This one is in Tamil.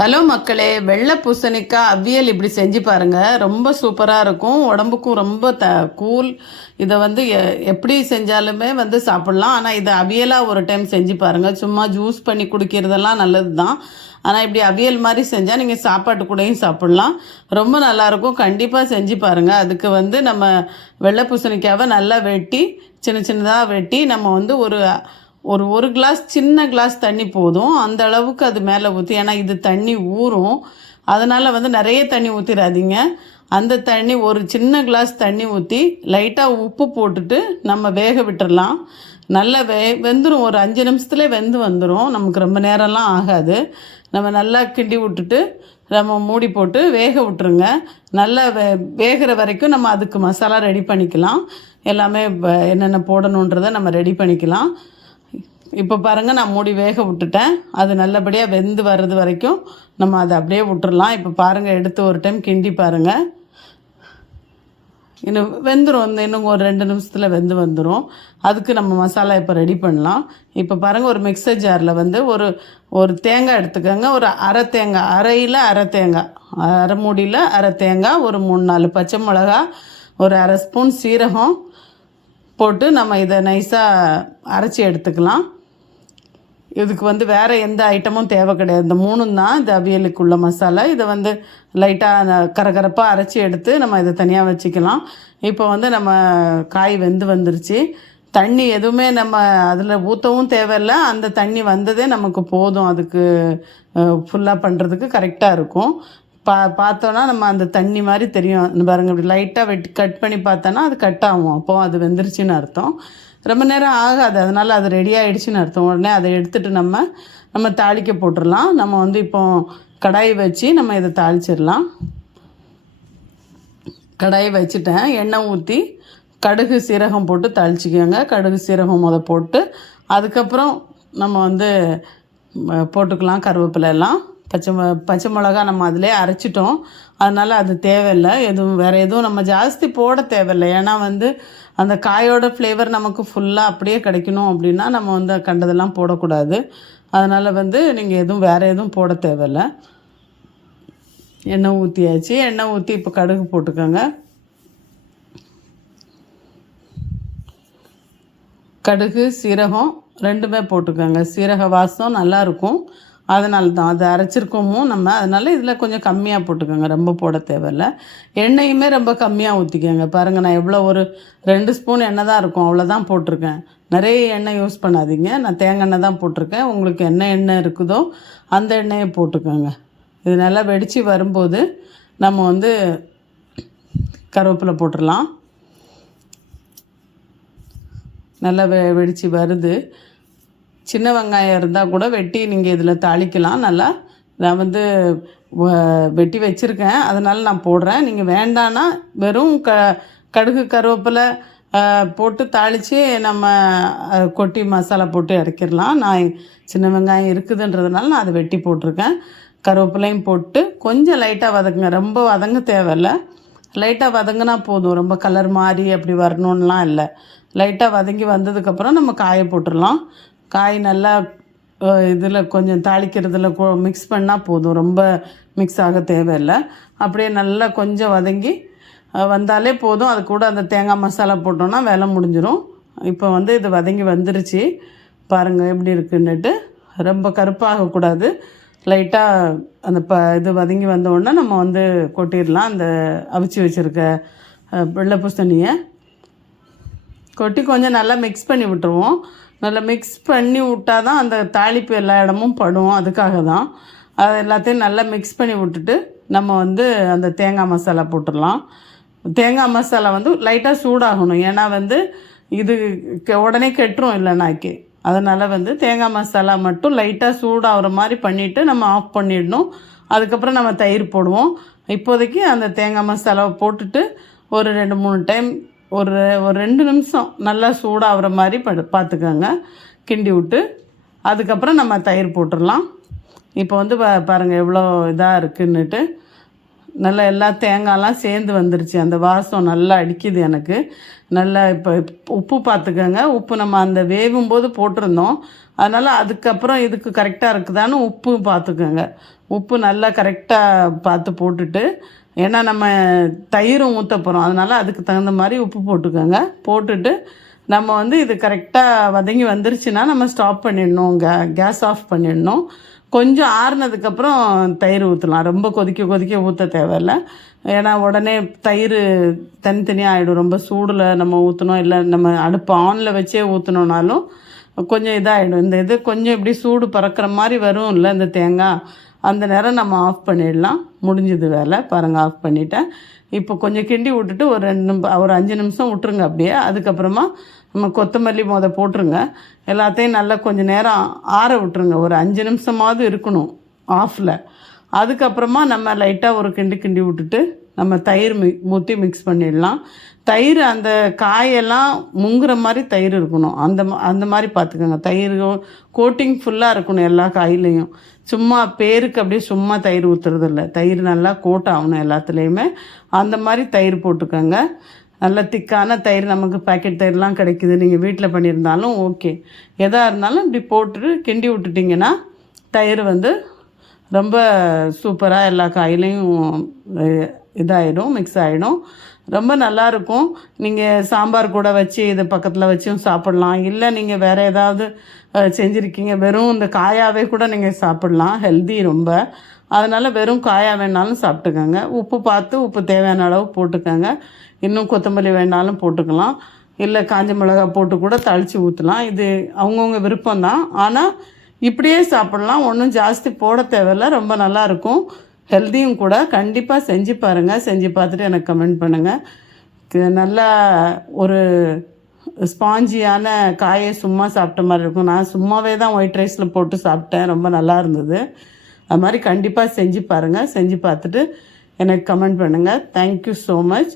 ஹலோ மக்களே, வெள்ளை பூசணிக்காய் அவியல் இப்படி செஞ்சு பாருங்கள். ரொம்ப சூப்பராக இருக்கும், உடம்புக்கும் ரொம்ப கூல். இதை வந்து எப்படி செஞ்சாலுமே வந்து சாப்பிட்லாம். ஆனால் இதை அவியலாக ஒரு டைம் செஞ்சு பாருங்கள். சும்மா ஜூஸ் பண்ணி குடிக்கிறதெல்லாம் நல்லது தான். ஆனால் இப்படி அவியல் மாதிரி செஞ்சால் நீங்கள் சாப்பாட்டு கூடயும் சாப்பிட்லாம். ரொம்ப நல்லாயிருக்கும், கண்டிப்பாக செஞ்சு பாருங்கள். அதுக்கு வந்து நம்ம வெள்ளை பூசணிக்காவை நல்லா வெட்டி சின்ன சின்னதாக வெட்டி நம்ம வந்து ஒரு ஒரு ஒரு கிளாஸ் சின்ன கிளாஸ் தண்ணி போதும். அந்த அளவுக்கு அது மேலே ஊற்றி, ஏன்னா இது தண்ணி ஊறும், அதனால் வந்து நிறைய தண்ணி ஊற்றிடாதீங்க. அந்த தண்ணி ஒரு சின்ன கிளாஸ் தண்ணி ஊற்றி லைட்டாக உப்பு போட்டுட்டு நம்ம வேக விட்டுடலாம். நல்லா வெந்துடும். ஒரு 5 நிமிஷத்துலேயே வெந்து வந்துடும். நமக்கு ரொம்ப நேரம்லாம் ஆகாது. நம்ம நல்லா கிண்டி விட்டுட்டு நம்ம மூடி போட்டு வேக விட்டுருங்க. நல்லா வேகிற வரைக்கும் நம்ம அதுக்கு மசாலா ரெடி பண்ணிக்கலாம். எல்லாமே என்னென்ன போடணுன்றதை நம்ம ரெடி பண்ணிக்கலாம். இப்போ பாருங்கள், நான் மூடி வேக விட்டுட்டேன். அது நல்லபடியாக வெந்து வர்றது வரைக்கும் நம்ம அதை அப்படியே விட்டுறலாம். இப்போ பாருங்கள், எடுத்து ஒரு டைம் கிண்டி பாருங்கள். இன்னும் வெந்துடும். இன்னும் ஒரு 2 நிமிஷத்தில் வெந்து வந்துடும். அதுக்கு நம்ம மசாலா இப்போ ரெடி பண்ணலாம். இப்போ பாருங்கள், ஒரு மிக்சர் ஜாரில் வந்து ஒரு தேங்காய் எடுத்துக்கோங்க. ஒரு அரை தேங்காய், அரை தேங்காய், அரை மூடியில் அரை தேங்காய், ஒரு 3-4 பச்சை மிளகா, ஒரு அரை ஸ்பூன் சீரகம் போட்டு நம்ம இதை நைஸாக அரைச்சி எடுத்துக்கலாம். இதுக்கு வந்து வேறு எந்த ஐட்டமும் தேவை கிடையாது. இந்த 3 தான் இந்த அவியலுக்குள்ள மசாலா. இதை வந்து லைட்டாக கரகரப்பாக அரைச்சி எடுத்து நம்ம இதை தனியாக வச்சுக்கலாம். இப்போ வந்து நம்ம காய் வெந்து வந்துருச்சு. தண்ணி எதுவுமே நம்ம அதில் ஊற்றவும் தேவையில்லை. அந்த தண்ணி வந்ததே நமக்கு போதும். அதுக்கு ஃபுல்லாக பண்ணுறதுக்கு கரெக்டாக இருக்கும். பார்த்தோன்னா நம்ம அந்த தண்ணி மாதிரி தெரியும் பாருங்கள். இப்படி லைட்டாக கட் பண்ணி பார்த்தோன்னா அது கட் ஆகும். அப்போது அது வெந்துருச்சுன்னு அர்த்தம். ரொம்ப நேரம் ஆகாது, அதனால் அது ரெடி ஆகிடுச்சின்னு அர்த்தம். உடனே அதை எடுத்துகிட்டு நம்ம தாளிக்க போட்டுடலாம். நம்ம வந்து இப்போ கடாய் வச்சு நம்ம இதை தாளிச்சிடலாம். கடாய் வச்சுட்டேன். எண்ணெய் ஊற்றி கடுகு சீரகம் போட்டு தாளிச்சிக்கோங்க. கடுகு சீரகம் போட்டு அதுக்கப்புறம் நம்ம வந்து போட்டுக்கலாம் கருவேப்பிலை எல்லாம். பச்சை மிளகா நம்ம அதிலே அரைச்சிட்டோம், அதனால் அது தேவையில்லை. வேறு எதுவும் நம்ம ஜாஸ்தி போட தேவையில்லை. ஏன்னா வந்து அந்த காயோட ஃப்ளேவர் நமக்கு ஃபுல்லாக அப்படியே கிடைக்கணும் அப்படின்னா நம்ம வந்து கண்டதெல்லாம் போடக்கூடாது. அதனால் வந்து நீங்கள் வேறு எதுவும் போட தேவையில்லை. எண்ணெய் ஊற்றியாச்சு. எண்ணெய் ஊற்றி இப்போ கடுகு போட்டுக்கோங்க. கடுகு சீரகம் ரெண்டுமே போட்டுக்கோங்க. சீரக வாசம் நல்லாயிருக்கும், அதனால தான் அது அரைச்சிருக்கோமோ நம்ம. அதனால் இதில் கொஞ்சம் கம்மியாக போட்டுக்கோங்க, ரொம்ப போட தேவையில்லை. எண்ணெயுமே ரொம்ப கம்மியாக ஊற்றிக்கோங்க. பாருங்கள், நான் எவ்வளோ ஒரு 2 ஸ்பூன் எண்ணெய் தான் இருக்கும், அவ்வளோதான் போட்டிருக்கேன். நிறைய எண்ணெய் யூஸ் பண்ணாதீங்க. நான் தேங்காய் எண்ணெய் தான் போட்டிருக்கேன். உங்களுக்கு என்ன எண்ணெய் இருக்குதோ அந்த எண்ணெயை போட்டுக்கோங்க. இது நல்லா வெடித்து வரும்போது நம்ம வந்து கருவேப்பிலை போட்டுடலாம். நல்லா வெடித்து வருது. சின்ன வெங்காயம் இருந்தால் கூட வெட்டி நீங்கள் இதில் தாளிக்கலாம். நல்லா நான் வந்து வெட்டி வச்சுருக்கேன், அதனால் நான் போடுறேன். நீங்கள் வேண்டான்னா வெறும் கடுகு கருவேப்பிலை போட்டு தாளித்து நம்ம கொட்டி மசாலா போட்டு இறக்கிடலாம். நான் சின்ன வெங்காயம் இருக்குதுன்றதுனால நான் அதை வெட்டி போட்டிருக்கேன். கருவேப்பிலையும் போட்டு கொஞ்சம் லைட்டாக வதக்குங்க. ரொம்ப வதங்க தேவையில்லை, லைட்டாக வதங்கினா போதும். ரொம்ப கலர் மாதிரி அப்படி வரணுன்னெலாம் இல்லை. லைட்டாக வதங்கி வந்ததுக்கப்புறம் நம்ம காயை போட்டுடலாம். காய் நல்லா இதில் கொஞ்சம் தாளிக்கிறதுல மிக்ஸ் பண்ணால் போதும், ரொம்ப மிக்ஸ் ஆக தேவையில்லை. அப்படியே நல்லா கொஞ்சம் வதங்கி வந்தாலே போதும். அது கூட அந்த தேங்காய் மசாலா போட்டோன்னா வேலை முடிஞ்சிடும். இப்போ வந்து இது வதங்கி வந்துருச்சு. பாருங்கள் எப்படி இருக்குன்னுட்டு. ரொம்ப கருப்பாகக்கூடாது, லைட்டாக அந்த இது வதங்கி வந்தோடனே நம்ம வந்து கொட்டிடலாம். அந்த அவிச்சு வச்சுருக்க வெள்ளை பூசணியை கொட்டி கொஞ்சம் நல்லா மிக்ஸ் பண்ணி விட்டுருவோம். நல்லா மிக்ஸ் பண்ணி விட்டால் தான் அந்த தாளிப்பு எல்லா இடமும் படும், அதுக்காக தான். அது எல்லாத்தையும் நல்லா மிக்ஸ் பண்ணி விட்டுட்டு நம்ம வந்து அந்த தேங்காய் மசாலா போட்டுடலாம். தேங்காய் மசாலா வந்து லைட்டாக சூடாகணும், ஏன்னா வந்து இது உடனே கெட்டுரும் இல்லைனாக்கி. அதனால் வந்து தேங்காய் மசாலா மட்டும் லைட்டாக சூடாகிற மாதிரி பண்ணிவிட்டு நம்ம ஆஃப் பண்ணிடணும். அதுக்கப்புறம் நம்ம தயிர் போடுவோம். இப்போதைக்கு அந்த தேங்காய் மசாலாவை போட்டுட்டு ஒரு 2-3 டைம் ஒரு 2 நிமிஷம் நல்லா சூடாகிற மாதிரி பார்த்துக்கோங்க, கிண்டி விட்டு அதுக்கப்புறம் நம்ம தயிர் போட்டுடலாம். இப்போ வந்து பாருங்கள் எவ்வளோ இதாக இருக்குன்னுட்டு. நல்லா எல்லா தேங்காயெலாம் சேர்ந்து வந்துருச்சு. அந்த வாசம் நல்லா அடிக்குது எனக்கு. நல்லா இப்போ உப்பு பார்த்துக்கோங்க. உப்பு நம்ம அந்த வேகும்போது போட்டிருந்தோம், அதனால் அதுக்கப்புறம் இதுக்கு கரெக்டாக இருக்குதான்னு உப்பு பார்த்துக்கோங்க. உப்பு நல்லா கரெக்டாக பார்த்து போட்டுட்டு, ஏன்னா நம்ம தயிரும் ஊற்ற போகிறோம், அதனால் அதுக்கு தகுந்த மாதிரி உப்பு போட்டுக்கோங்க. போட்டுட்டு நம்ம வந்து இது கரெக்டாக வதங்கி வந்துருச்சுன்னா நம்ம ஸ்டாப் பண்ணிடணும், கேஸ் ஆஃப் பண்ணிடணும். கொஞ்சம் ஆறுனதுக்கப்புறம் தயிர் ஊற்றலாம். ரொம்ப கொதிக்க ஊற்ற தேவையில்ல. ஏன்னா உடனே தயிர் தனித்தனியாக ஆகிடும். ரொம்ப சூடில் நம்ம ஊற்றணும், இல்லை நம்ம அடுப்பு ஆனில் வச்சே ஊற்றினோனாலும் கொஞ்சம் இதாகிடும். இந்த இது கொஞ்சம் இப்படி சூடு பறக்கிற மாதிரி வரும் இல்லை இந்த தேங்காய், அந்த நேரம் நம்ம ஆஃப் பண்ணிடலாம். முடிஞ்சது வேலை. பாருங்கள், ஆஃப் பண்ணிட்டேன். இப்போ கொஞ்சம் கிண்டி விட்டுட்டு ஒரு 5 நிமிஷம் விட்டுருங்க அப்படியே. அதுக்கப்புறமா நம்ம கொத்தமல்லி போட்டுருங்க. எல்லாத்தையும் நல்லா கொஞ்சம் நேரம் ஆற விட்டுருங்க. ஒரு 5 நிமிஷமாவது இருக்கணும் ஆஃபில். அதுக்கப்புறமா நம்ம லைட்டாக ஒரு கிண்டி விட்டுட்டு நம்ம தயிர் ஊற்றி மிக்ஸ் பண்ணிடலாம். தயிர் அந்த காயெல்லாம் முங்குற மாதிரி தயிர் இருக்கணும். அந்த மாதிரி பார்த்துக்கோங்க. தயிர் கோட்டிங் ஃபுல்லாக இருக்கணும் எல்லா காயிலையும். சும்மா பேருக்கு அப்படியே சும்மா தயிர் ஊற்றுறது இல்லை. தயிர் நல்லா கோட் ஆகணும் எல்லாத்துலேயுமே. அந்த மாதிரி தயிர் போட்டுக்கோங்க. நல்ல திக்கான தயிர், நமக்கு பேக்கெட் தயிர்லாம் கிடைக்குது, நீங்கள் வீட்டில் பண்ணியிருந்தாலும் ஓகே. எதாக இருந்தாலும் இப்படி போட்டுட்டு கிண்டி விட்டுட்டிங்கன்னா தயிர் வந்து ரொம்ப சூப்பராக எல்லா காயிலையும் இதாகிடும், மிக்ஸ் ஆகிடும். ரொம்ப நல்லாயிருக்கும். நீங்கள் சாம்பார் கூட வச்சு இது பக்கத்தில் வச்சும் சாப்பிட்லாம். இல்லை நீங்கள் வேறு ஏதாவது செஞ்சுருக்கீங்க, வெறும் இந்த காயாவே கூட நீங்கள் சாப்பிட்லாம். ஹெல்தி ரொம்ப. அதனால் வெறும் காயாக வேணாலும் சாப்பிட்டுக்கோங்க. உப்பு தேவையான அளவு போட்டுக்கோங்க. இன்னும் கொத்தமல்லி வேணாலும் போட்டுக்கலாம், இல்லை காஞ்ச மிளகா போட்டு கூட தாளித்து ஊற்றலாம். இது அவங்கவுங்க விருப்பம்தான். ஆனால் இப்படியே சாப்பிட்லாம், ஒன்றும் ஜாஸ்தி போட தேவையில்ல. ரொம்ப நல்லாயிருக்கும், ஹெல்த்தியும் கூட. கண்டிப்பாக செஞ்சு பாருங்கள். செஞ்சு பார்த்துட்டு எனக்கு கமெண்ட் பண்ணுங்கள். நல்லா ஒரு ஸ்பாஞ்சியான காயை சும்மா சாப்பிட்ட மாதிரி இருக்கும். நான் சும்மாவே தான் ஒயிட் ரைஸில் போட்டு சாப்பிட்டேன், ரொம்ப நல்லா இருந்தது. அது மாதிரி கண்டிப்பாக செஞ்சு பாருங்கள். செஞ்சு பார்த்துட்டு எனக்கு கமெண்ட் பண்ணுங்கள். Thank you so much.